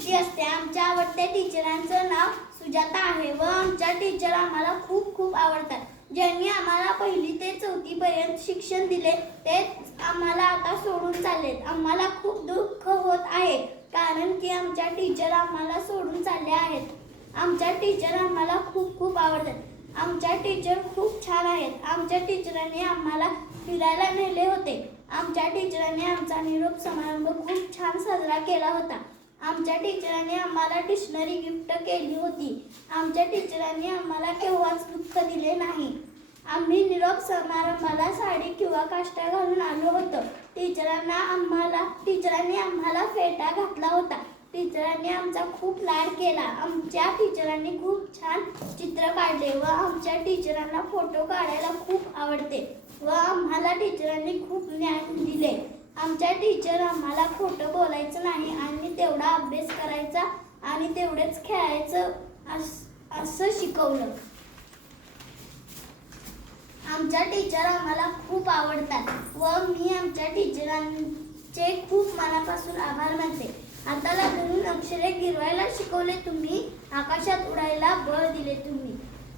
मूर्ती असते. आमच्या आवडत्या टीचरांचं नाव सुजाता आहे व आमच्या टीचर आम्हाला खूप खूप आवडतात. ज्यांनी आम्हाला पहिली ते चौथी पर्यंत शिक्षण दिले ते आम्हाला आता सोडून चाललेत. आम्हाला खूप दुःख होत आहे कारण की आमच्या टीचर आम्हाला सोडून चालले आहेत. आमच्या टीचर आम्हाला खूप खूप आवडतात. आमच्या टीचर खूप छान आहेत. आमच्या टीचरांनी आम्हाला फिरायला नेले होते. आमच्या टीचरांनी आमचा निरोप समारंभ खूप छान साजरा केला होता. आमच्या टीचरांनी आम्हाला डिक्शनरी गिफ्ट केली होती. आमच्या टीचरांनी आम्हाला केव्हाच दुःख दिले नाही. आम्ही निरोप समारंभाला साडी किंवा काष्टा घालून आलो होतो. टीचरांना आम्हाला टीचरांनी आम्हाला फेटा घातला होता. टीचरांनी आमचा खूप लाड केला. आमच्या टीचरांनी खूप छान चित्र काढले व आमच्या टीचरांना फोटो काढायला खूप आवडते व आम्हाला टीचरांनी खूप ज्ञान दिले. आमच्या टीचर आम्हाला खोटं बोलायचं नाही आणि तेवढा अभ्यास करायचा आणि तेवढेच खेळायचं अस- असं शिकवलं. आमच्या टीचर आम्हाला खूप आवडतात व मी आमच्या टीचरांचे खूप मनापासून आभार मानते. हाताला धरून अक्षरे गिरवायला शिकवले तुम्ही आकाशात उडायला बळ दिले तुम्ही.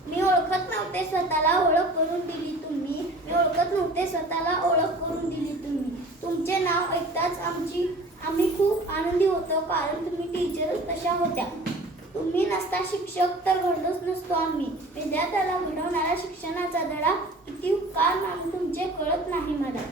मी ओळखत नव्हते स्वतःला ओळख करून दिली तुम्ही. मी ओळखत नव्हते स्वतःला ओळख करून दिली तुम्ही तुमचे नाव ऐकताच आमची आम्ही खूप आनंदी होतो कारण तुम्ही टीचरच तशा होत्या. तुम्ही नसता शिक्षक तर घडलोच नसतो आम्ही. विद्यार्थ्याला घडवणारा शिक्षणाचा धडा किती उपकार मानून तुमचे कळत नाही मला.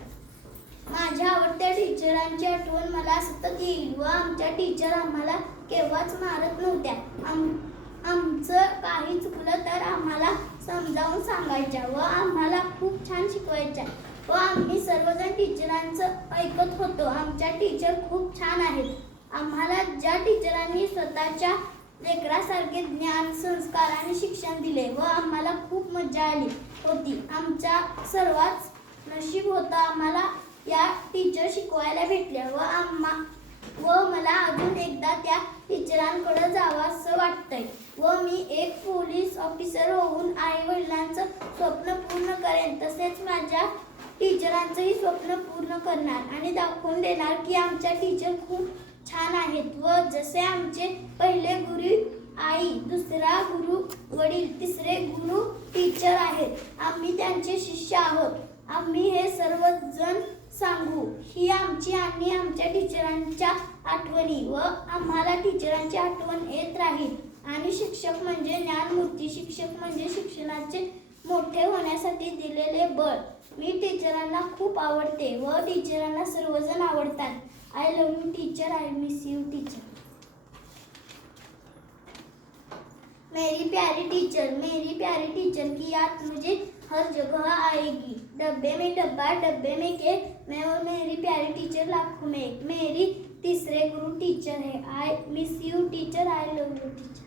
माझ्या आवडत्या टीचरांची आठवण मला सतत येईल व आमच्या टीचर आम्हाला केव्हाच मारत नव्हत्या. आम आमचं काही चुकलं तर आम्हाला समजावून सांगायच्या व आम्हाला खूप छान शिकवायच्या. व आम्ही सर्वजण टीचरांचं ऐकत होतो. आमच्या टीचर खूप छान आहेत. आम्हाला ज्या टीचरांनी स्वतःच्या लेकरासारखे ज्ञान संस्कार आणि शिक्षण दिले व आम्हाला खूप मजा आली होती. आमच्या सर्वात नशीब होतं आम्हाला या टीचर शिकवायला भेटल्या व आम्हा व मला अजून एकदा त्या टीचरांकडे जावं असं वाटतंय. व मी एक पोलीस ऑफिसर होऊन आई वडिलांचं स्वप्न पूर्ण करेन तसेच माझ्या टीचरांचंही स्वप्न पूर्ण करणार आणि दाखवून देणार की आमच्या टीचर खूप छान आहेत व जसे आमचे पहिले गुरु आई दुसरा गुरु वडील तिसरे गुरु टीचर आहेत. आम्ही त्यांचे शिष्य आहोत. आम्ही हे सर्वजण सांगू. ही आमची आणि आमच्या टीचरांच्या आठवणी व आम्हाला टीचरांची आठवण येत राहील. आणि शिक्षक म्हणजे ज्ञानमूर्ती शिक्षक म्हणजे शिक्षणाचे मोठे होण्यासाठी दिलेले बळ. मी टीचरांना खूप आवडते व टीचरांना सर्वजण आवडतात. I love you teacher I miss you teacher मेरी प्यारी टीचर मेरी प्यारी टीचर की याद मुझे हर जगह आएगी। डब्बे में डब्बा, डब्बे में के मैं और मेरी प्यारी टीचर लाखों में मेरी तीसरे गुरु टीचर है। I miss you teacher I love you teacher